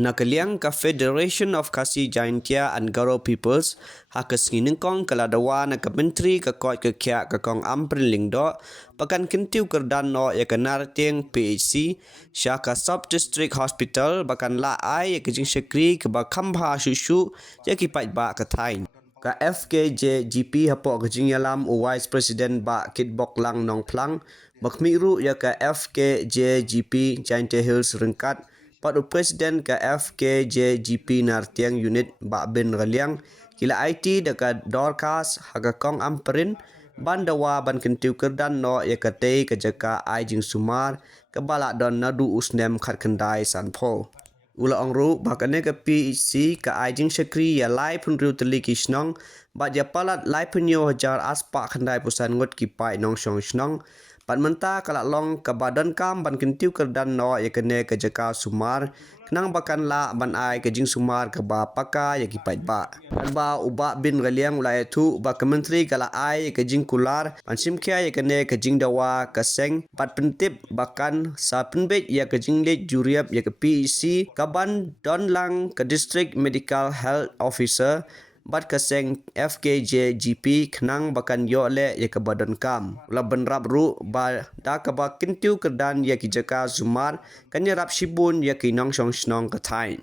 Nakaliang ka Federation of Kasi Jaintia and Garo Peoples hakas nginengkong kaladawa na ka menteri ka kot ka kya ka kong amprin lingdo pakan kentiu kerdan no ya ka nartiang PHC sya ka sub district hospital bakan la ai ya ka jing syakri ka ba kambha shushu ya ki pat ba ka thain ka FKJ GP hapo ka jing yalam o vice president ba kitbok lang nong plang bakmiru ya ka FKJ GP Jaintia Hills rengkat Padu Presiden ke FKJGP Nartiang Unit Bak Bin Galiang kila IT dekat Dorcas haga kong amperin bandawa ban kentiu kerdan no ya kate ke jaka ai jing sumar ke balak don nadu usnem khat kendai sanpo ula ongru bakane ke PEC ke ai jing syakri ya lai pun riu teli kisnong bat ya palat lai punyo hajar aspa kendai pusan ngut kipai nong shong snong Pat menta kalak long ke badan kam ban kentiu kerdan no ya kene ke jaka sumar kenang bakan la ban ai ke jing sumar ke ba paka ya kipat ba ba uba bin galiang ulai tu ba kementeri kalak ai ke jing kular ban simkia ya kene ke jing dawa ke seng pat pentip bakan sa penbet ya ke jing let juriap ya ke PEC kaban don lang ke district medical health officer bat kaseng FKJ GP kenang bakan yo le ya ke badan kam la benrap ru ba da ka ba kentiu kedan ya ki jaka sumar kanya rap shibun ya ki nong shong snong ka thain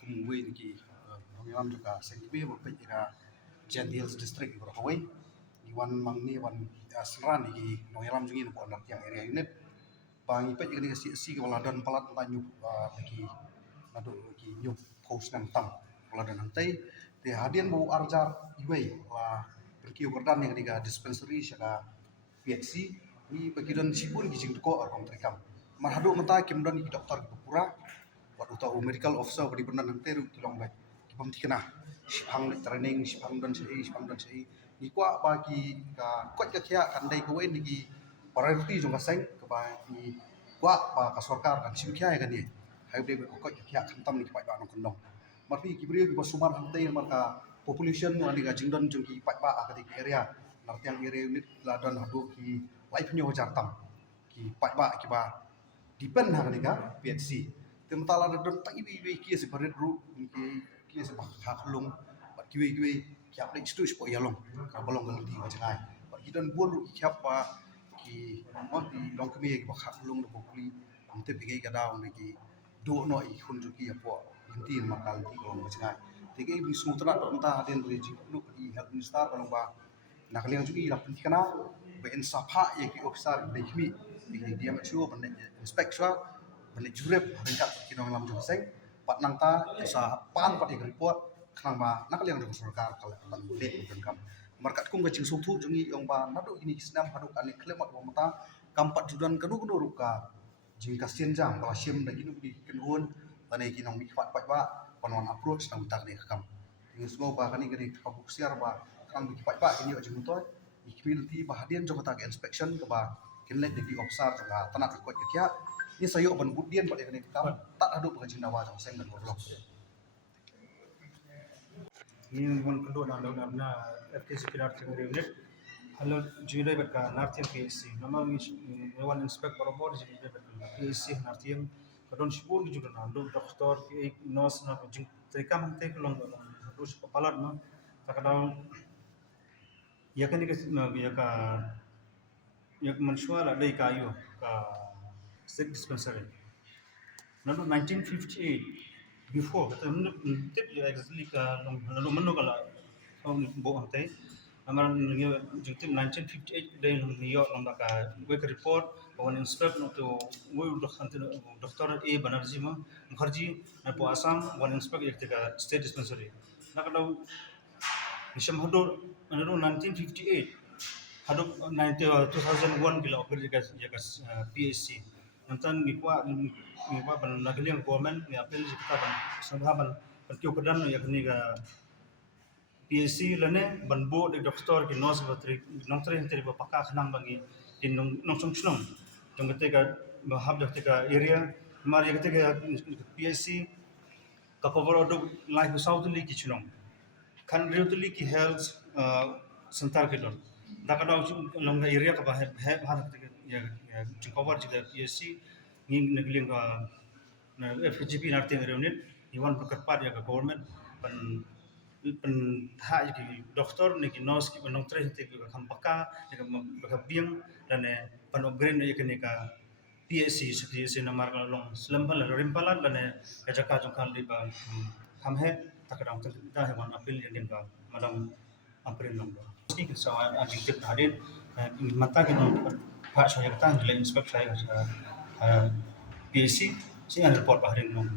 kumwe ki nongiram juga sengbe bo pe ira Hills district bro hawai di wan mangni wan asran ki nongiram jungi no nak yang area unit bangi pe ni si wala don palat tanyu ki nado ki nyu post nang tam wala don tai te hadian bo arjar iwei la perkiu kerdan yang diga dispensary syaga PHC ni bagi don sipun ki jing ko arkom trikam marhadu mata kim don ki doktor ki pura wat utau medical officer beri benar nanti ru kilong baik kipam tikena sipang training sipang don sei ni kwa bagi ka kot ka kya kandai ko en ni priority jong kaseng ke ba ni kwa ba ka sarkar kan sim kya kan ni hai be ko kot ka kya khantam ni pai ba nong kondong marpi kibri ki sumar hantai marka population ni ga jingdon jong ki pai ba ka di area nartiang area unit ladon hadu ki life nyo jartam ki pai ba ki ba depend ha ni ga PHC temtala don tak iwi ki se paret ru ki se hak lung bat ki kiap le stu spo yalong ka bolong gal di wajai bat ki don bol kiap pa ki mo di long kemi ki hak lung do pokli amte pigi ga daw ni ki do no I hun ju ki apo inti makal ti long wajai tege bi sutra do ta den re ji lu I hak minister kalong ba nakaliang ju I la pun kana be insafha ye ki officer be kimi dia machu ban inspector balik jurep ringkat kinong lam jong seng pat nang ta sa pan pat report khang ba nak liang jong sarkar kala ban le jong kam markat kum gaching suthu jong I yong ba nadu ini snam hadu kan klemat wa mata kam pat judan kanu kanu ruka jing kasien jam kala sim da ginu di kenhun tane kinong mi pat pat ba konwan approach nang tak ni kam ini semua ba kan ini kabuk siar ba kang mi pat ba ini jong toy ikmilti ba hadian jong ta inspection ke ba kinlet di officer jong tanak ko kya ni sayo ban budian pada kene kam tak ada pengajian nawa jong seng dan gorlok ini pun kedua na FKC kinar tinggal unit halo jile bet ka nartian PSC nama wan inspect barobor jile bet PSC nartian kadon sipur juga na do doktor ki nurse na jing tekam tek long terus kepala na takadang ya kan ya mensual ada kayu ka state dispensary Nado 1958 before kata tip ya exactly ka nalo mano kala bo antay amaran juktim 1958 day New York nang ka wake report on inspect no to we doktor A Banerjee ma Mukherjee na po Assam one inspect yakte ka state dispensary nakadaw Nisham hado ano 1958 hado 2001 kila oper jaka PSC nantan ngikwa ban nagaliang government ni apel jikta ban sanghaban ban kyo kedan no yakni ga PSC lane ban bo de doktor ki nos batri nong tre hentri ba paka khnang bangi in nong song snong jong gate ga bahab de ka area mar yakte ga PSC ka cover odo life south li ki chnong kan reutli ki health santar ke don dakada long area ka ba he har ya cover jida PSC ni nagling ka Nah, FGP nanti ngereunit iwan berkepat ya ke government pen hak ki doktor ni ki nurse ki penong tres ti ki kampaka ni ka biang dan pen upgrade ni ki ka PSC sekri namar ka long selambal la rimpalan dan ka jaka jong kan di ba ham he takadang ta he wan apil yang ka madam amprin long ski ki sawa adik tip hadin mata ki nong pak saya tan jelen inspect saya PSC si an report bahrin long